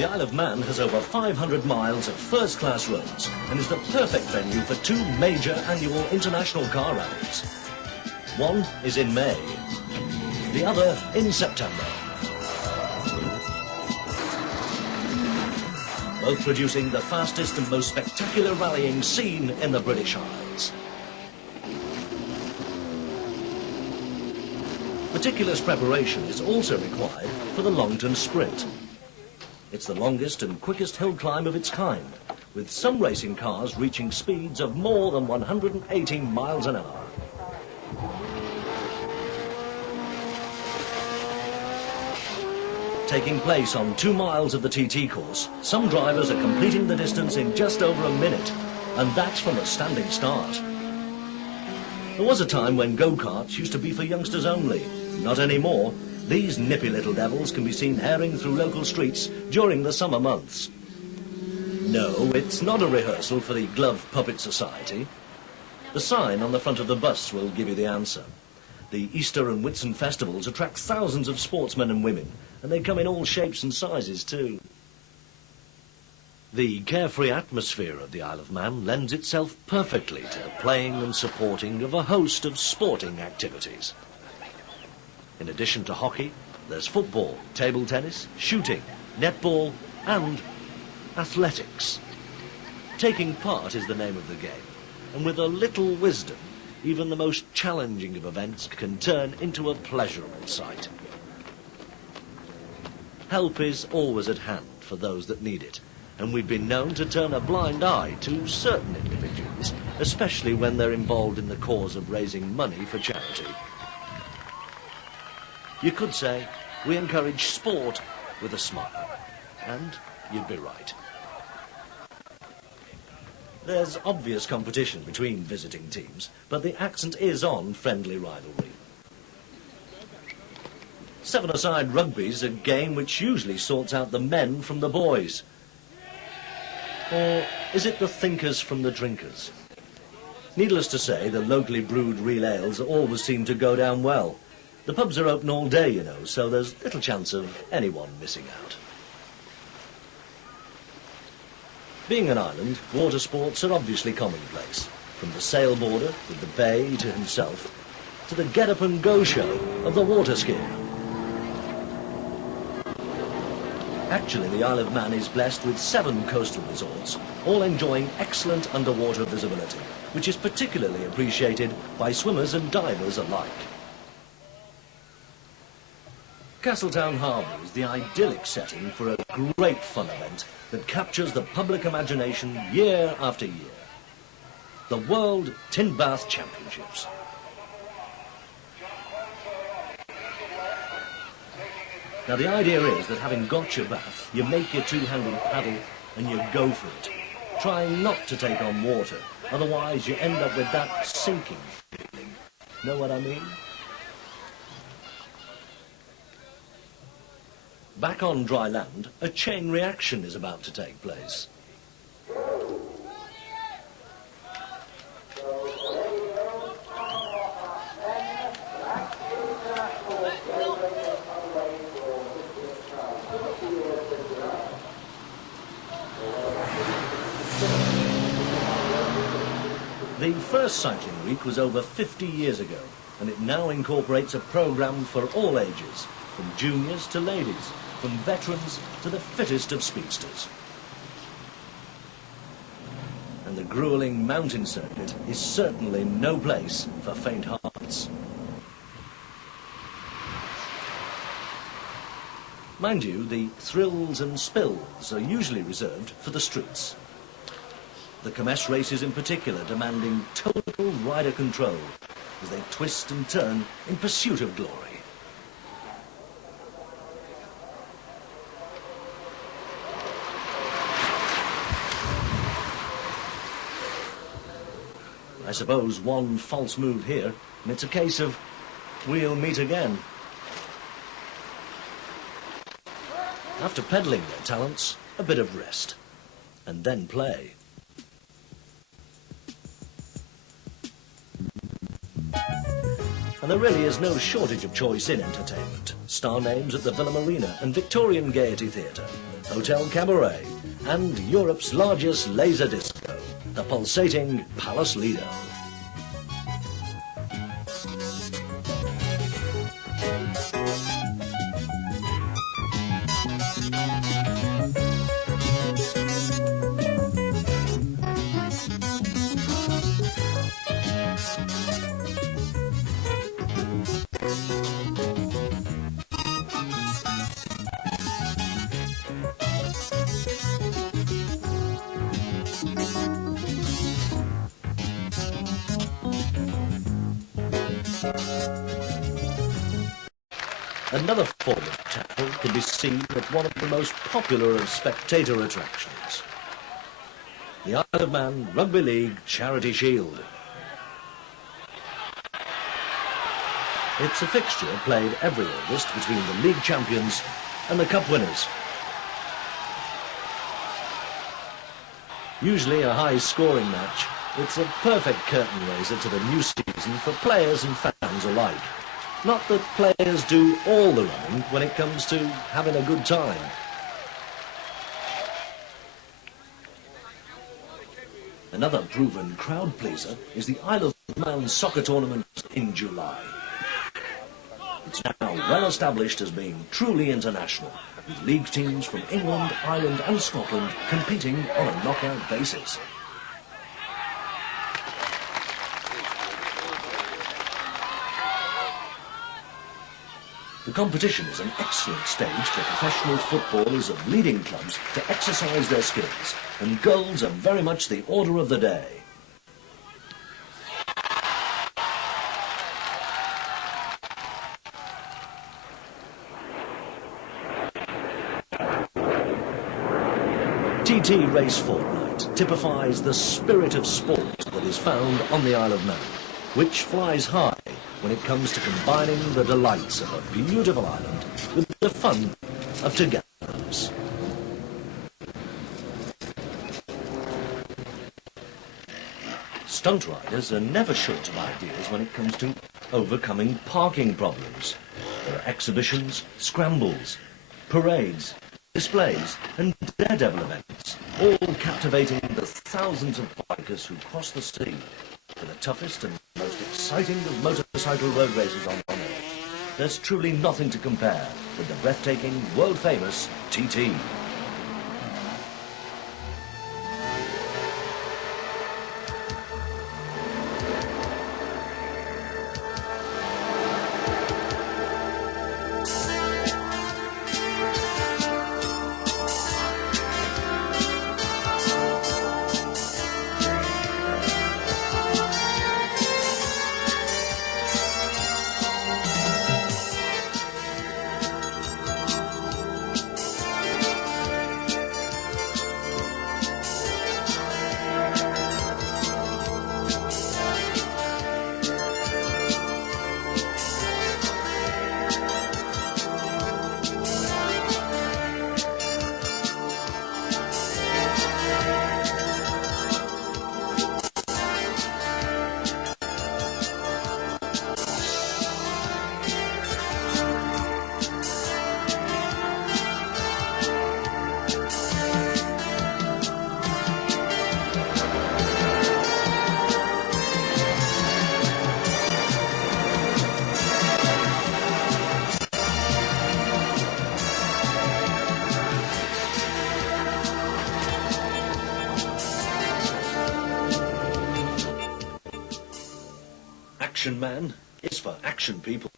The Isle of Man has over 500 miles of first-class roads and is the perfect venue for two major annual international car rallies. One is in May, the other in September. Both producing the fastest and most spectacular rallying seen in the British Isles. Meticulous preparation is also required for the Longton Sprint. It's the longest and quickest hill climb of its kind, with some racing cars reaching speeds of more than 118 miles an hour. Taking place on 2 miles of the TT course, some drivers are completing the distance in just over a minute, and that's from a standing start. There was a time when go-karts used to be for youngsters only. Not anymore. These nippy little devils can be seen herring through local streets during the summer months. No, it's not a rehearsal for the Glove Puppet Society. The sign on the front of the bus will give you the answer. The Easter and Whitsun festivals attract thousands of sportsmen and women, and they come in all shapes and sizes too. The carefree atmosphere of the Isle of Man lends itself perfectly to the playing and supporting of a host of sporting activities. In addition to hockey, there's football, table tennis, shooting, netball and athletics. Taking part is the name of the game, and with a little wisdom, even the most challenging of events can turn into a pleasurable sight. Help is always at hand for those that need it, and we've been known to turn a blind eye to certain individuals, especially when they're involved in the cause of raising money for charity. You could say we encourage sport with a smile, and you'd be right. There's obvious competition between visiting teams, but the accent is on friendly rivalry. Seven-a-side rugby's a game which usually sorts out the men from the boys. Or is it the thinkers from the drinkers? Needless to say, the locally brewed real ales always seem to go down well. The pubs are open all day, you know, so there's little chance of anyone missing out. Being an island, water sports are obviously commonplace, from the sailboarder with the bay to himself, to the get-up-and-go show of the water skier. Actually, the Isle of Man is blessed with 7 coastal resorts, all enjoying excellent underwater visibility, which is particularly appreciated by swimmers and divers alike. Castletown Harbour is the idyllic setting for a great fun event that captures the public imagination year after year. The World Tin Bath Championships. Now the idea is that having got your bath, you make your two-handed paddle and you go for it, trying not to take on water, otherwise you end up with that sinking feeling. Know what I mean? Back on dry land, a chain reaction is about to take place. The first cycling week was over 50 years ago, and it now incorporates a programme for all ages, from juniors to ladies, from veterans to the fittest of speedsters. And the gruelling mountain circuit is certainly no place for faint hearts. Mind you, the thrills and spills are usually reserved for the streets. The Kermesse races in particular demanding total rider control as they twist and turn in pursuit of glory. I suppose one false move here, and it's a case of we'll meet again. After peddling their talents, a bit of rest, and then play. And there really is no shortage of choice in entertainment. Star names at the Villa Marina and Victorian Gaiety Theatre, Hotel Cabaret, and Europe's largest laser disco, the pulsating Palace Lido. Another form of tackle can be seen at one of the most popular of spectator attractions, the Isle of Man Rugby League Charity Shield. It's a fixture played every August between the league champions and the cup winners. Usually a high-scoring match, it's a perfect curtain raiser to the new season for players and fans alike. Not that players do all the running when it comes to having a good time. Another proven crowd pleaser is the Isle of Man soccer tournament in July. It's now well established as being truly international, with league teams from England, Ireland and Scotland competing on a knockout basis. The competition is an excellent stage for professional footballers of leading clubs to exercise their skills, and goals are very much the order of the day. TT Race Fortnight typifies the spirit of sport that is found on the Isle of Man, which flies high when it comes to combining the delights of a beautiful island with the fun of togetherness. Stunt riders are never short of ideas when it comes to overcoming parking problems. There are exhibitions, scrambles, parades, displays and daredevil events, all captivating the thousands of bikers who cross the sea for the toughest and most exciting of motorcycle road races on earth. There's truly nothing to compare with the breathtaking, world-famous TT. Action Man is for action people.